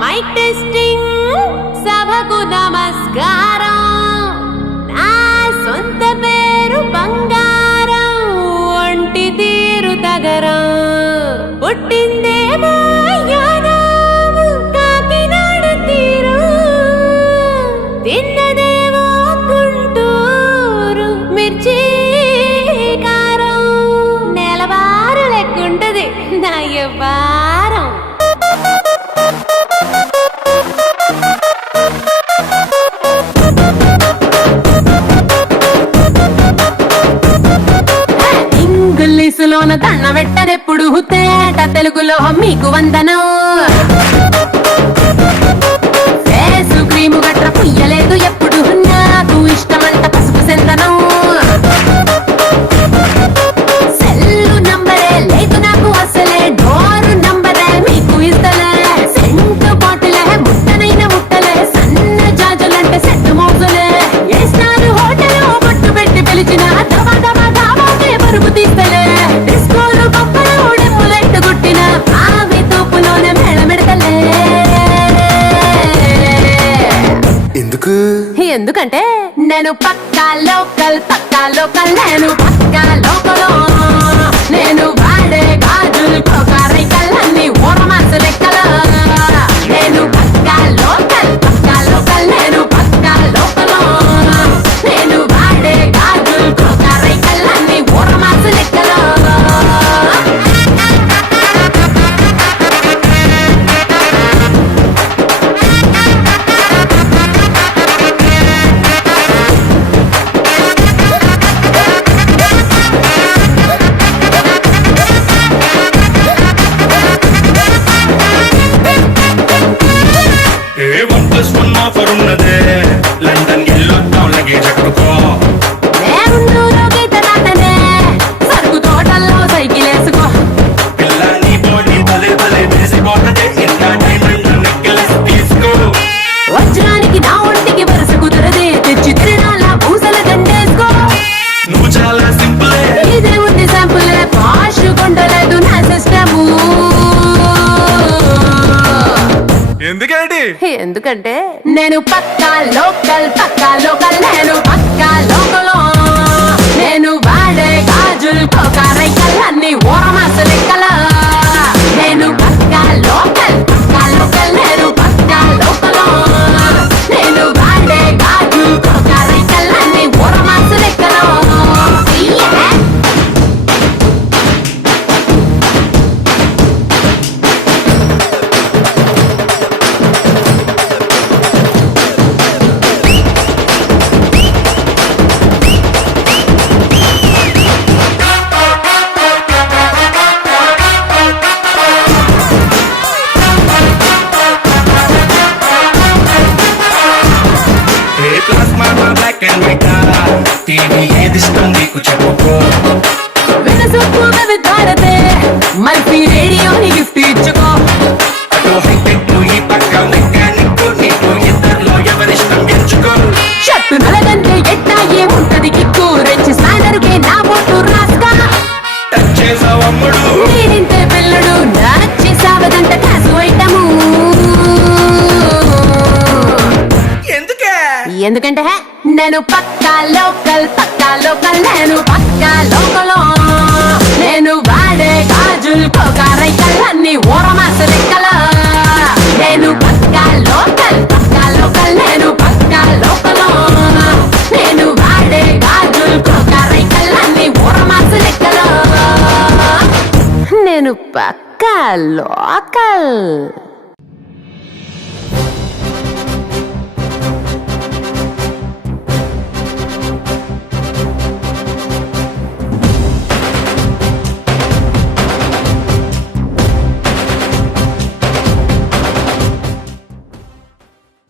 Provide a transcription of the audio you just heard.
Mic testing సభకు నమస్కారం. నా సొంత పేరు బంగారం, ఒంటి తీరు తగరం. పుట్టిందేమో యాదవ్, కాకినాడ తీరు. తిన్నదేమో గుంటూరు మిర్చి కారం. నెలవారు లెక్కుంటది నా వ్యవహారం. ఇంగ్లీషులోన దండ పెట్టనెప్పుడు, తేట తెలుగులో మీకు వందనం. ఫేసు క్రీము గట్ర పుయ్యలేదు ఎప్పుడు, నాకు ఇష్టమంట పసుపు సెందనం. సెల్లు నంబరే లేదు నాకు అసలే, డోరు నంబరే మీకు ఇస్తలే. సెంటు బాటిలే ముట్టనైన ముట్టలే, సన్న జాజులంటే సెట్టు మోజులే. ఏస్నారు హోటలు బొట్టు పెట్టి పిలిచిన, దవా దవా దావాకే పరుపు తీస్తలే. డిస్కోలు బొక్కలు డెమ్ములెట్టు గుట్టిన, ఆవి తోపులోనే మేళమెడతలే. ఎందుకంటే నేను పక్కా లోకల్, నేను పక్కా లోకలో. నేను వాడే గాజులు కోకారైకల్లన్నీ ఓరమాసు లెక్కలో. నేను పక్కా లోకల్, నేను పక్కా లోకలో. నేను వాడే గాజులు కోకారైకల్లన్నీ ఓరమాసు లెక్కలో. లండన్ ఎల్లో టౌన్ లగేజ్ ఎక్కడుకో. సరుకు తోటల్లో సైకిల్ వేసుకో. పిల్ల నీ బాడీ భలే భలే వేసిపోతదే, ఇంత డైమండ్ నెక్లెస్ తీసుకో. వజ్రానికి నా ఒంటికి వరుస కుదరదే, తెచ్చి తిరణాల పూసల దండేసుకో. నువ్వు చాలా సింపులే, ఇదే ఉంది శాంపులే, పాష్ కొండలేదు నా సిస్టము. ఎందుకంటే నేను పక్కా లోకల్, నేను పక్కా లోకలో. నేను వాడే గాజులు కోకారైకల్లన్నీ ఓరమాసు లెక్కలో. నేను పక్కా లోకల్, నేను పక్కా లోకలో. నేను వాడే గాజులు కోకారైకల్లన్నీ ఓరమాసు లెక్కలో. టీవీ ఏదిష్టం నీకు చెప్పుకో. వినసొప్పు విధారతే, మల్పి రేడియోని గిఫ్ట్ ఇచ్చుకో. అటు హైటెక్ ఈ పక్క మెకానిక్, నీకు ఇద్దరిలో ఎవరిష్టం ఎంచుకో. షర్టు నలగంటే ఎట్టా ఏముంటది కిక్కు, రెచ్చి స్నానరుకే నా బొట్టు రాస్కా. టచ్ చేసావు అమ్ముడు, నేనింతే పిల్లడు, నచ్చేసావదంట కాసు ఐటము. ఎందుకంటే నేను పక్కా లోకల్, నేను పక్కా లోకలో. నేను వాడే గాజులు కోకారైకల్లన్నీ ఓరమాసు లెక్కలో. నేను పక్కా లోకల్, నేను పక్కా లోకలో. నేను వాడే గాజులు కోకారైకల్లన్నీ ఓరమాసు లెక్కలో. నేను పక్కా లోకల్.